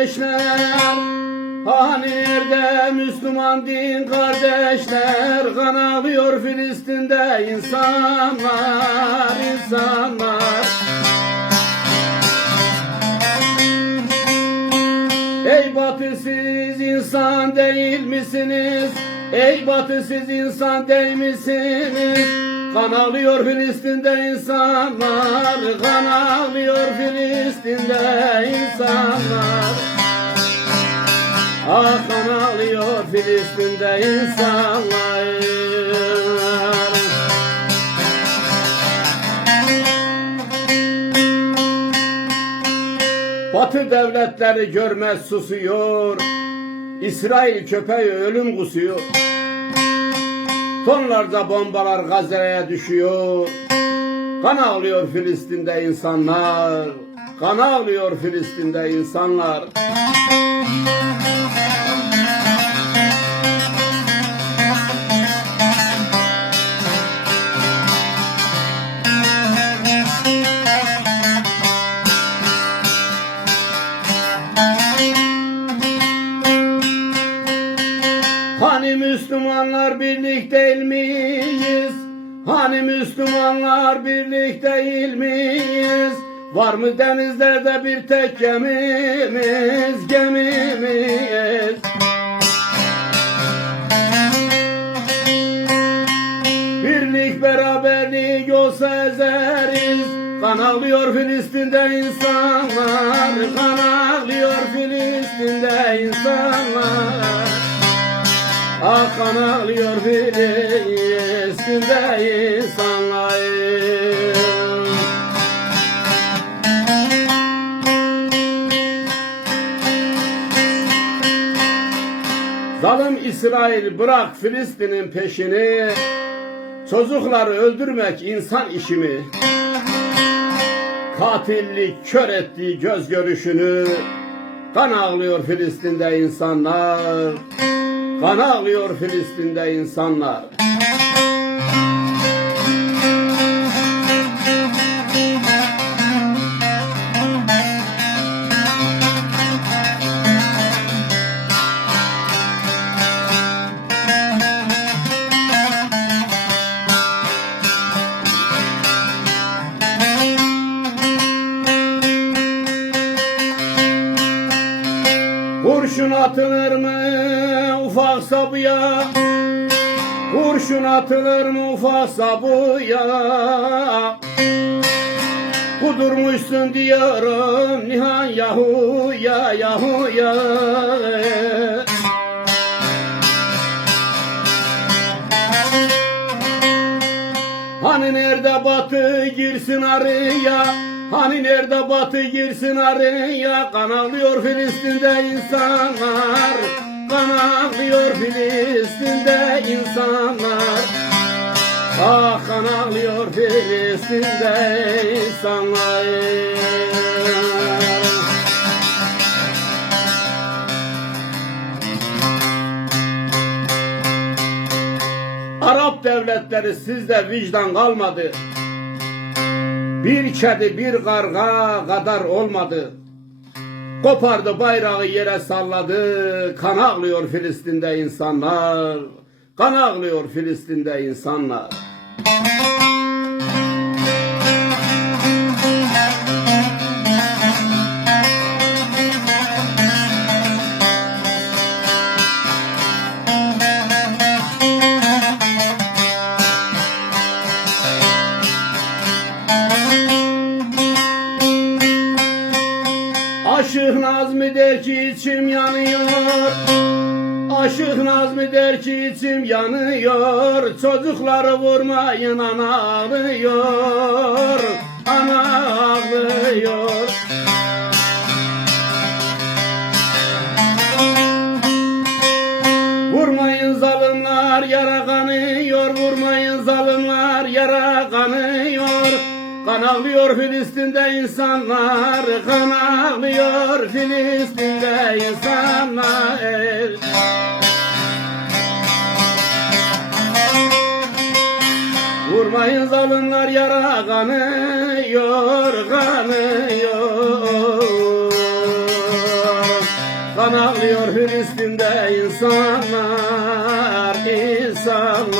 Kardeşler? Hani nerede Müslüman din kardeşler? Kan ağlıyor Filistin'de insanlar, insanlar. Ey batı siz insan değil misiniz? Ey batı siz insan değil misiniz? Kan ağlıyor Filistin'de insanlar, kan ağlıyor Filistin'de insanlar. Ah kan ağlıyor Filistin'de insanlar. Batı devletleri görmez susuyor. İsrail köpeği ölüm kusuyor. Tonlarca bombalar Gazze'ye düşüyor. Kan ağlıyor Filistin'de insanlar. Kan ağlıyor Filistin'de insanlar. Müslümanlar birlik değil miyiz? Hani Müslümanlar birlik değil miyiz? Var mı denizlerde bir tek gemimiz, gemimiz? Birlik beraberlik olsa ezeriz Kan ağlıyor Filistin'de insanlar Kan ağlıyor Filistin'de insanlar Ah kan ağlıyor Filistin'de insanlar Zalim İsrail bırak Filistin'in peşini. Çocukları öldürmek insan işi mi? Katillik kör ettiği göz görüşünü. Kan ağlıyor Filistin'de insanlar Kan ağlıyor Filistin'de insanlar. Kurşun atılır mı ufak sabıya? Kurşun atılır mı ufak sabıya? Kudurmuşsun diyorum nihan yahu ya yahu ya. Hani nerede batı girsin araya Hani nerede batı girsin araya Kan ağlıyor Filistin'de insanlar Kan ağlıyor Filistin'de insanlar Ah kan ağlıyor Filistin'de insanlar Arap devletleri sizde vicdan kalmadı. Bir kedi bir karga kadar olmadı. Kopardı bayrağı yere salladı. Kan ağlıyor Filistin'de insanlar. Kan ağlıyor Filistin'de insanlar. Aşık Nazmi der ki içim yanıyor. Aşık Nazmi der ki içim yanıyor. Çocukları vurmayın ana ağlıyor Ana ağlıyor Kan ağlıyor Filistin'de insanlar Kan ağlıyor Filistin'de insanlar Vurmayın zalimler yara kanıyor, kanıyor. Kan ağlıyor Filistin'de insanlar, insanlar.